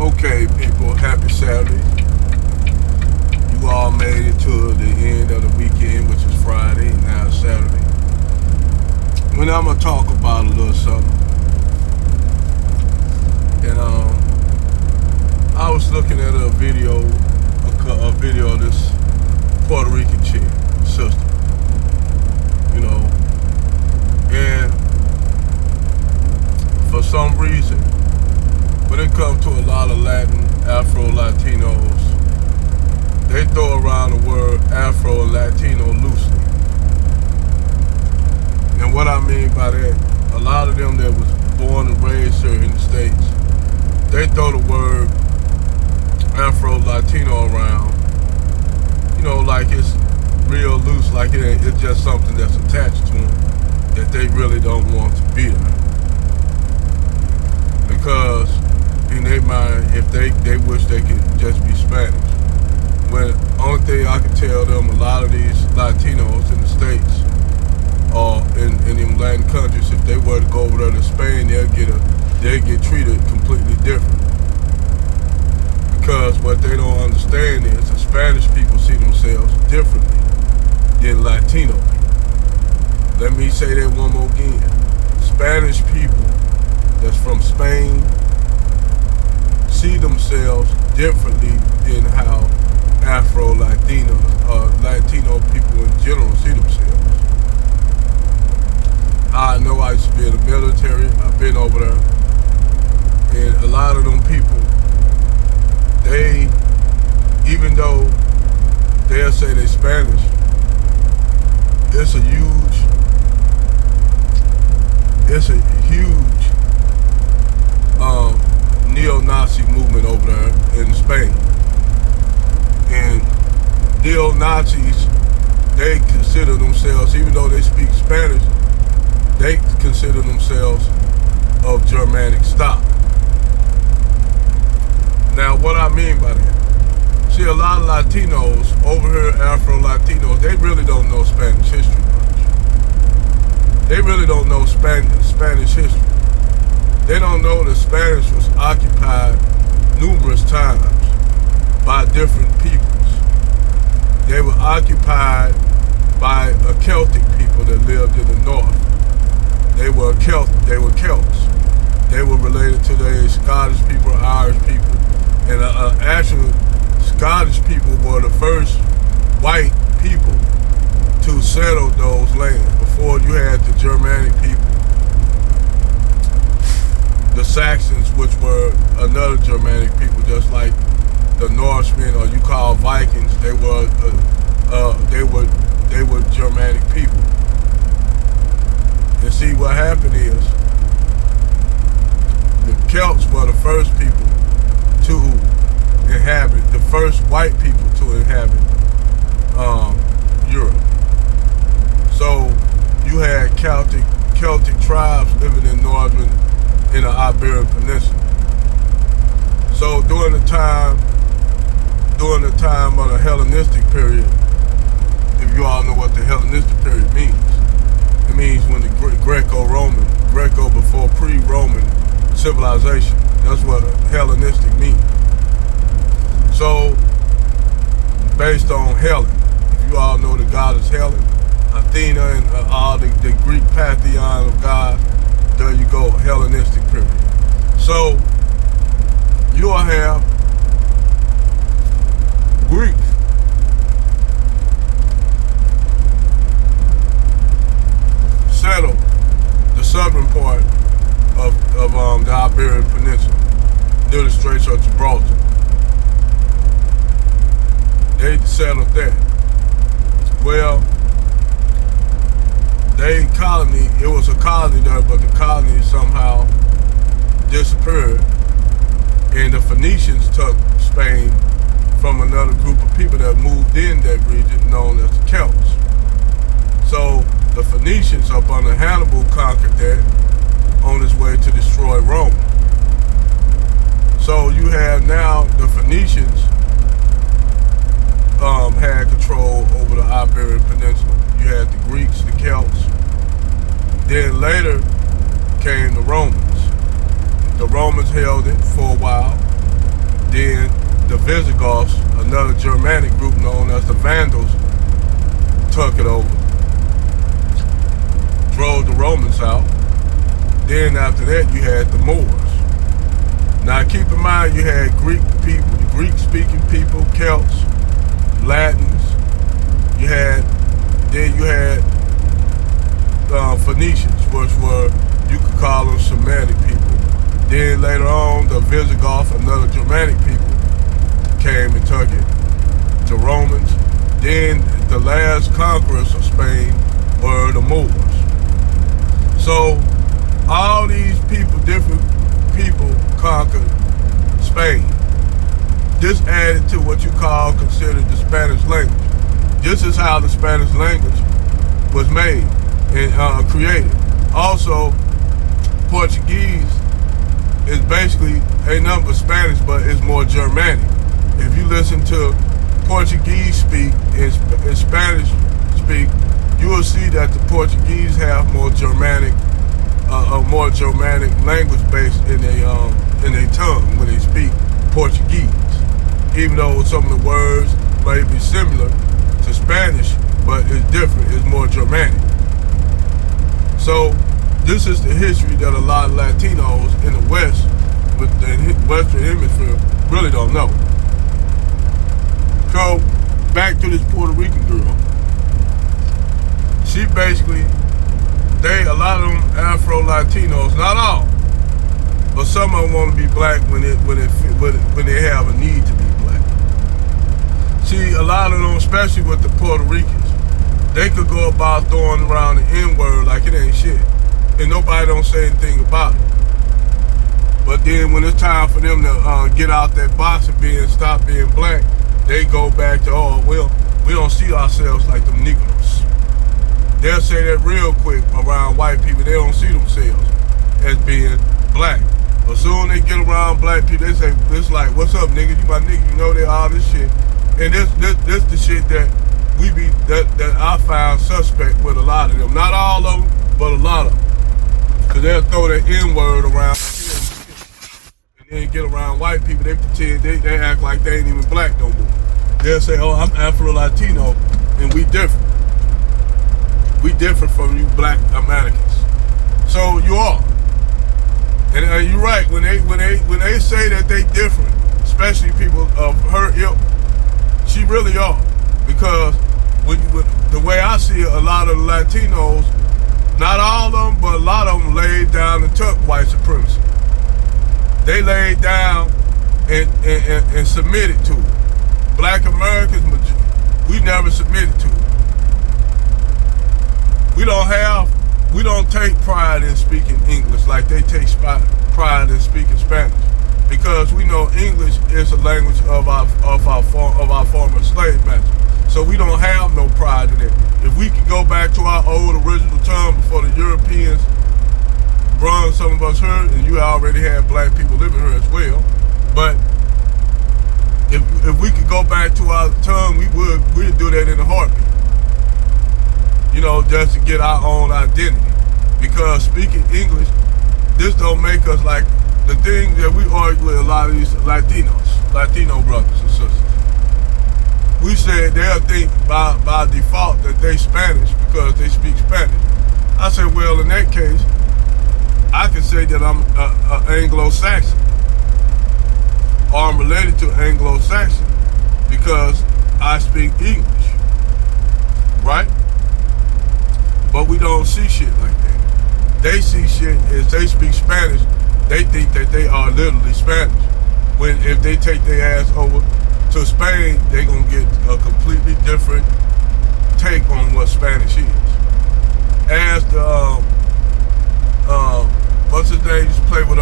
Okay, people, happy Saturday. You all made it to the end of the weekend, which is Friday, and now it's Saturday. When I'm gonna talk about a little something, and I was looking at a video of this Puerto Rican chick, sister, and for some reason, when it comes to a lot of Afro-Latinos, they throw around the word Afro and Latino loosely. And what I mean by that, a lot of them that was born and raised here in the States, they throw the word Afro-Latino around, like it's real loose, like it's just something that's attached to them that they really don't want to be there. Because in their mind, if they wish they could just be Spanish. When only thing I can tell them, a lot of these Latinos in the States or in them Latin countries, if they were to go over there to Spain, they'll get treated completely different. Because what they don't understand is the Spanish people see themselves differently than Latino people. Let me say that one more again. Spanish people that's from Spain see themselves differently than how Afro-Latinos or Latino people in general see themselves. I know I used to be in the military. I've been over there. And a lot of them people, even though they'll say they're Spanish, it's a huge neo-Nazi movement over there in Spain. And neo-Nazis, they consider themselves, even though they speak Spanish, they consider themselves of Germanic stock. Now, what I mean by that, see, a lot of Latinos over here, Afro-Latinos, they really don't know Spanish history much. They really don't know Spanish history. They don't know that Spanish was occupied numerous times by different peoples. They were occupied by a Celtic people that lived in the north. They were Celts. They were related to the Scottish people, Irish people, and actually Scottish people were the first white people to settle those lands. Before you had the Germanic people, the Saxons, which were another Germanic people, just like the Norsemen, or you call Vikings, they were Germanic people. And see, what happened is the Celts were the first people to inhabit, the first white people to inhabit Europe. So you had Celtic tribes living in the Iberian Peninsula. So during the time of the Hellenistic period, if you all know what the Hellenistic period means, it means when the Greco before pre-Roman civilization. That's what Hellenistic means. So, based on Helen, if you all know the goddess Helen, Athena, and all the Greek pantheon of gods, there you go, Hellenistic period. So, you'll have Greeks settle the southern part of the Iberian Peninsula, near the Straits of Gibraltar. They settled there. Well, it was a colony there, but the colony somehow disappeared. And the Phoenicians took Spain from another group of people that moved in that region known as the Celts. So the Phoenicians up under Hannibal conquered that on his way to destroy Rome. So you have now the Phoenicians had control over the Iberian Peninsula. You had the Greeks, the Celts. Then later came the Romans. The Romans held it for a while. Then the Visigoths, another Germanic group known as the Vandals, took it over, drove the Romans out. Then after that, you had the Moors. Now keep in mind, you had Greek people, Greek-speaking people, Celts, Latins. Then you had Phoenicians, which were, you could call them Semitic people. Then later on, the Visigoths, another Germanic people, came and took it. The Romans. Then the last conquerors of Spain were the Moors. So all these people, different people, conquered Spain. This added to what you considered the Spanish language. This is how the Spanish language was made and created. Also, Portuguese is basically ain't nothing but Spanish, but it's more Germanic. If you listen to Portuguese speak and Spanish speak, you will see that the Portuguese have more Germanic, a more Germanic language base in their tongue when they speak Portuguese. Even though some of the words may be similar to Spanish, but it's different. It's more Germanic. So this is the history that a lot of Latinos in the West, with the Western Hemisphere, really don't know. So back to this Puerto Rican girl. She basically, a lot of them Afro-Latinos, not all, but some of them want to be black when they have a need to be black. See, a lot of them, especially with the Puerto Ricans, they could go about throwing around the N-word like it ain't shit, and nobody don't say anything about it. But then when it's time for them to get out that box and stop being black, they go back to, oh, well, we don't see ourselves like them Negroes. They'll say that real quick around white people. They don't see themselves as being black. But soon they get around black people, they say, it's like, what's up, nigga? You my nigga, you know they all this shit. And this the shit that that I found suspect with a lot of them. Not all of them, but a lot of them. Because they'll throw that N-word around and then get around white people, they pretend, they act like they ain't even black no more. They'll say, oh, I'm Afro-Latino, and we different. We different from you black Americans. So you are. And you're right, when they say that they different, especially people of her ilk, she really are. Because the way I see it, a lot of the Latinos, not all of them, but a lot of them laid down and took white supremacy. They laid down and submitted to it. Black Americans, we never submitted to it. We don't take pride in speaking English like they take pride in speaking Spanish, because we know English is a language of our former slave masters. So we don't have no pride in it. If we could go back to our old original tongue before the Europeans brought some of us here, and you already had black people living here as well, but if we could go back to our tongue, we'd do that in a heartbeat. You know, just to get our own identity. Because speaking English, this don't make us like the thing that we argue with a lot of these Latino brothers and sisters. We said they'll think by default that they Spanish because they speak Spanish. I said, well, in that case, I can say that I'm Anglo-Saxon, or I'm related to Anglo-Saxon because I speak English, right? But we don't see shit like that. They see shit as they speak Spanish, they think that they are literally Spanish. When if they take their ass over to Spain, they gonna get a completely different take on what Spanish is. As the what's his name, used to play with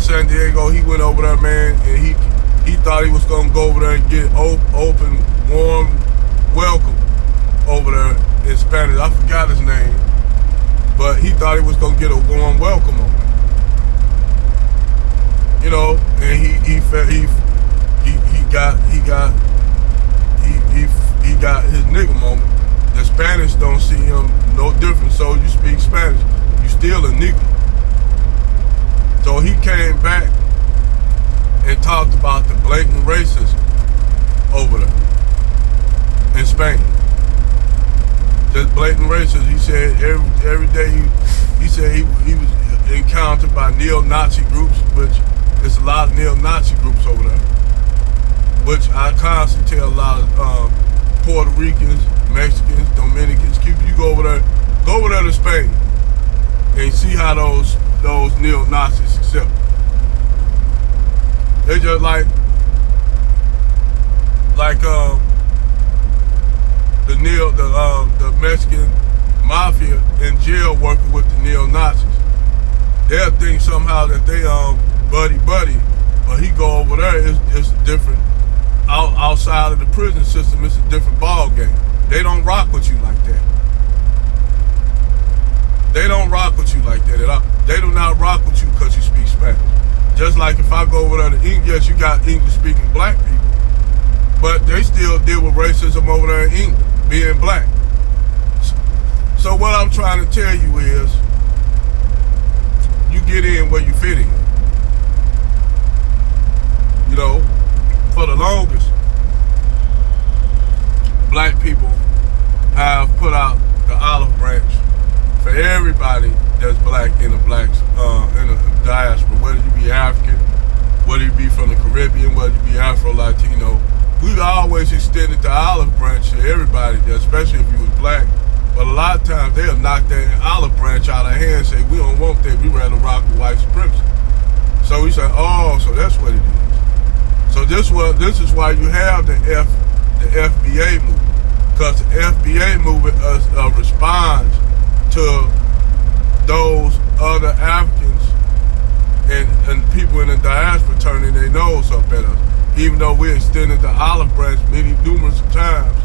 San Diego, he went over there, man, and he thought he was gonna go over there and get open, warm welcome over there in Spanish. I forgot his name, but he thought he was gonna get a warm welcome over there. You know, and he got his nigga moment. The Spanish don't see him no different. So you speak Spanish, you still a nigga. So he came back and talked about the blatant racism over there in Spain. Just blatant racism. He said every day he said he was encountered by neo-Nazi groups, which there's a lot of neo-Nazi groups over there, which I constantly tell a lot of Puerto Ricans, Mexicans, Dominicans, Cubans, you go over there to Spain and see how those neo-Nazis accept. They just like the Mexican mafia in jail working with the neo-Nazis. They'll think somehow that they buddy, but he go over there, it's different. Outside of the prison system, it's a different ball game. They don't rock with you like that. They don't rock with you like that at all. They do not rock with you because you speak Spanish. Just like if I go over there to England, yes, you got English-speaking black people, but they still deal with racism over there in England, being black. So what I'm trying to tell you is, you get in where you fit in. You know, for the longest, black people have put out the olive branch for everybody that's black in the diaspora, whether you be African, whether you be from the Caribbean, whether you be Afro-Latino. We've always extended the olive branch to everybody, especially if you was black. But a lot of times they'll knock that olive branch out of their hand and say, we don't want that, we rather rock with white supremacy. So we say, oh, so that's what it is. So this is why you have the FBA movement, because the FBA movement responds to those other Africans and people in the diaspora turning their nose up at us. Even though we extended the olive branch numerous times,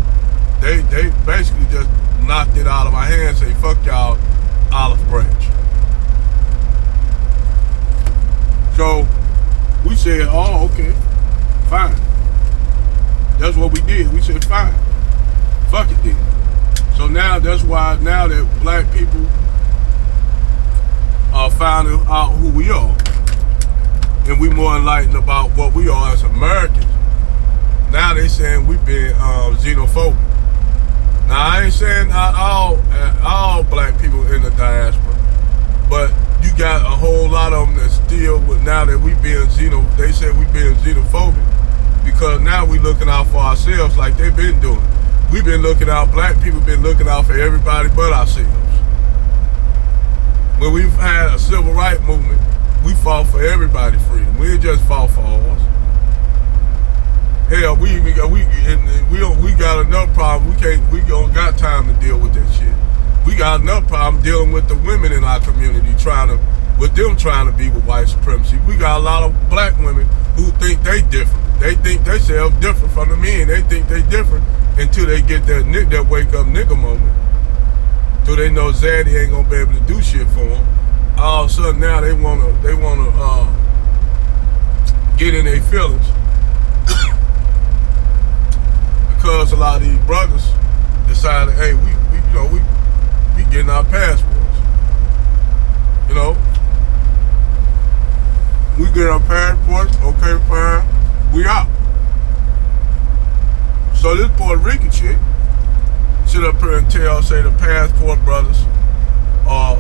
they basically just knocked it out of my hand and say, fuck y'all, olive branch. So we said, oh, okay, fine. That's what we did. We said, fine. Fuck it then. So now that's why now that black people are finding out who we are, and we more enlightened about what we are as Americans, now they saying we been xenophobic. Now I ain't saying not all black people in the diaspora, but you got a whole lot of them that still, now that we being they said we being xenophobic, because now we looking out for ourselves like they've been doing. We've been looking out, black people been looking out for everybody but ourselves. When we've had a civil rights movement, we fought for everybody's freedom. We didn't just fought for ours. Hell, we got enough problem. We don't got time to deal with that shit. We got enough problem dealing with the women in our community, trying to be with white supremacy. We got a lot of black women who think they different. They think they self different from the men. They think they different until they get that wake up nigga moment. Till they know Zaddy ain't gonna be able to do shit for them. All of a sudden now they wanna get in their feelings because a lot of these brothers decided, hey, we getting our passports. You know, we get our passports. Okay, fine, we out. So this Puerto Rican chick sit up here and say the passport brothers are,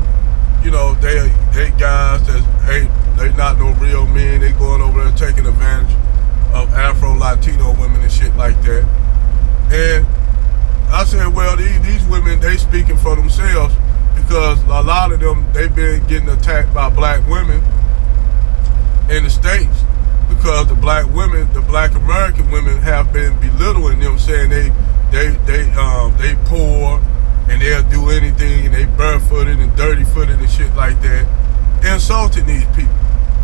they guys that they not no real men. They going over there taking advantage of Afro-Latino women and shit like that. And I said, well, these women, they speaking for themselves, because a lot of them, they've been getting attacked by black women in the States, because the black women, the black American women have been belittling them, saying they poor and they'll do anything, and they barefooted and dirty-footed and shit like that, insulting these people.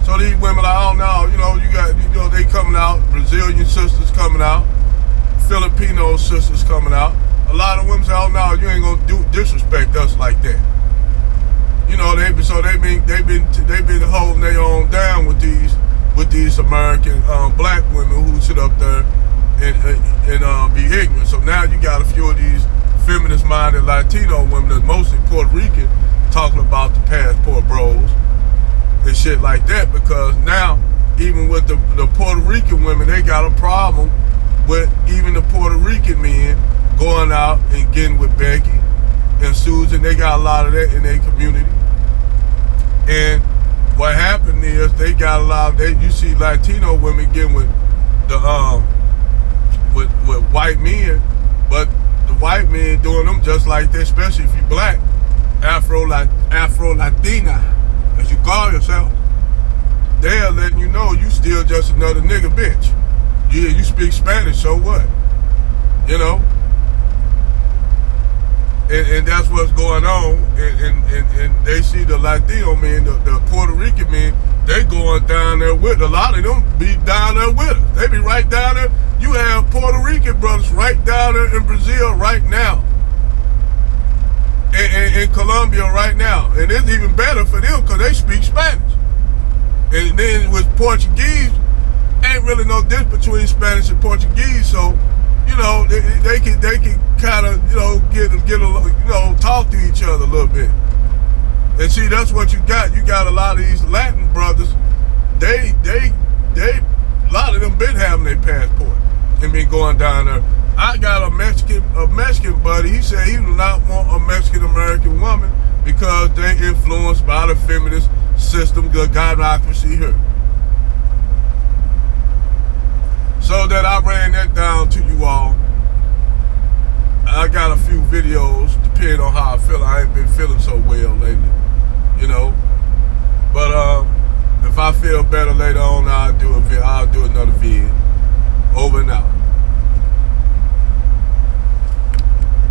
So these women are, oh no, you got, they coming out, Brazilian sisters coming out, Filipino sisters coming out. A lot of women say, oh no, you ain't gonna disrespect us like that. They've been holding their own down with these American black women who sit up there and be ignorant. So now you got a few of these feminist-minded Latino women, that's mostly Puerto Rican, talking about the passport bros and shit like that, because now even with the Puerto Rican women, they got a problem with even the Puerto Rican men going out and getting with Becky and Susan. They got a lot of that in their community. And what happened is they got a lot of you see Latino women getting with the with white men, but the white men doing them just like that, especially if you're black, Afro Latina, as you call yourself. They're letting you know you still just another nigga bitch. Yeah, you speak Spanish, so what? You know? And that's what's going on. And they see the Latino men, the Puerto Rican men, they going down there with, a lot of them be down there with us. They be right down there. You have Puerto Rican brothers right down there in Brazil right now. In Colombia right now. And it's even better for them because they speak Spanish. And then with Portuguese, ain't really no difference between Spanish and Portuguese, so you know they can kind of get talk to each other a little bit. And see, that's what you got. You got a lot of these Latin brothers. They a lot of them been having their passport and been going down there. I got a Mexican buddy. He said he do not want a Mexican American woman because they influenced by the feminist system, the godocracy here. So that I ran that down to you all. I got a few videos, depending on how I feel. I ain't been feeling so well lately, you know. But if I feel better later on, I'll do another vid. Over and out.